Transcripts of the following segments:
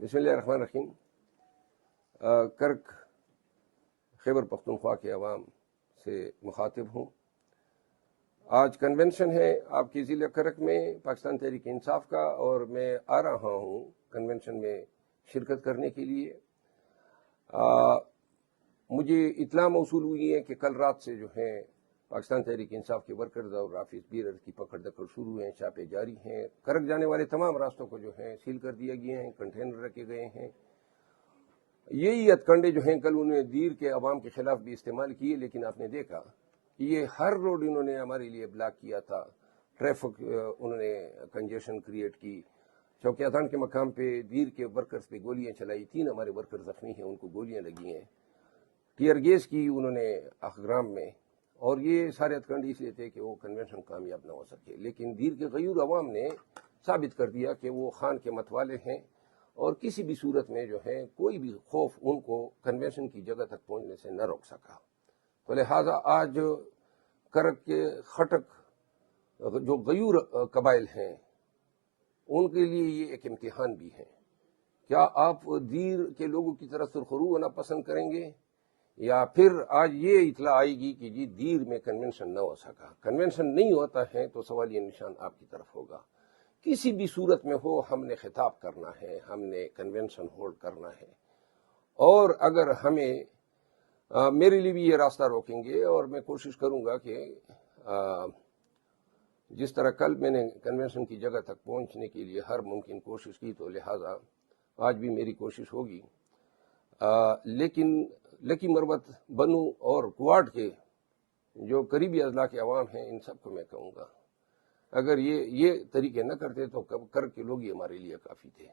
بسم اللہ الرحمن الرحیم۔ کرک خیبر پختونخوا کے عوام سے مخاطب ہوں۔ آج کنونشن ہے آپ کی ضلع کرک میں پاکستان تحریک انصاف کا، اور میں آ رہا ہوں کنونشن میں شرکت کرنے کے لیے۔ مجھے اطلاع موصول ہوئی ہے کہ کل رات سے جو ہے پاکستان تحریک انصاف کے ورکرز اور آفس بیرر کی پکڑ دکڑ شروع ہیں، چھاپے جاری ہیں۔ کرک جانے والے تمام راستوں کو جو ہے سیل کر دیا گئے ہیں، کنٹینر رکھے گئے ہیں۔ یہی ہتھ کنڈے جو ہیں کل انہوں نے دیر کے عوام کے خلاف بھی استعمال کیے، لیکن آپ نے دیکھا کہ یہ ہر روڈ انہوں نے ہمارے لیے بلاک کیا تھا۔ ٹریفک انہوں نے کنجیشن کریٹ کی۔ چوکیاتان کے مقام پہ دیر کے ورکرز پہ گولیاں چلائی، 3 ہمارے ورکر زخمی ہیں، ان کو گولیاں لگی ہیں۔ ٹیئر گیس کی انہوں نے اخگرام میں، اور یہ سارے ہتھ کنڈے اس لیے تھے کہ وہ کنونشن کامیاب نہ ہو سکے۔ لیکن دیر کے غیور عوام نے ثابت کر دیا کہ وہ خان کے متوالے ہیں، اور کسی بھی صورت میں جو ہے کوئی بھی خوف ان کو کنونشن کی جگہ تک پہنچنے سے نہ روک سکا۔ تو لہٰذا آج کرک کے خٹک جو غیور قبائل ہیں ان کے لیے یہ ایک امتحان بھی ہے۔ کیا آپ دیر کے لوگوں کی طرح سرخرو ہونا پسند کریں گے، یا پھر آج یہ اطلاع آئے گی کہ جی دیر میں کنونشن نہ ہو سکا؟ کنونشن نہیں ہوتا ہے تو سوالیہ نشان آپ کی طرف ہوگا۔ کسی بھی صورت میں ہو، ہم نے خطاب کرنا ہے، ہم نے کنونشن ہولڈ کرنا ہے، اور اگر ہمیں میرے لیے بھی یہ راستہ روکیں گے، اور میں کوشش کروں گا کہ جس طرح کل میں نے کنونشن کی جگہ تک پہنچنے کے لیے ہر ممکن کوشش کی، تو لہٰذا آج بھی میری کوشش ہوگی۔ لیکن لکی مروت، بنو اور کوارڈ کے جو قریبی اضلاع کے عوام ہیں، ان سب کو میں کہوں گا اگر یہ طریقے نہ کرتے تو کرک کے لوگ ہی ہمارے لیے کافی تھے۔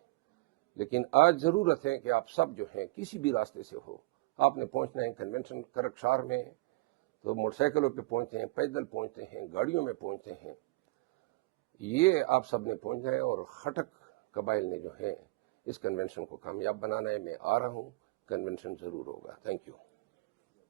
لیکن آج ضرورت ہے کہ آپ سب جو ہیں کسی بھی راستے سے ہو، آپ نے پہنچنا ہے کنونشن۔ کرک شہر میں تو موٹر سائیکلوں پہ پہنچتے ہیں، پیدل پہنچتے ہیں، گاڑیوں میں پہنچتے ہیں، یہ آپ سب نے پہنچنا ہے، اور خٹک قبائل نے جو ہے اس کنونشن کو کامیاب بنانا ہے۔ میں آ رہا ہوں، کنونشن ضرور ہوگا۔ Thank you.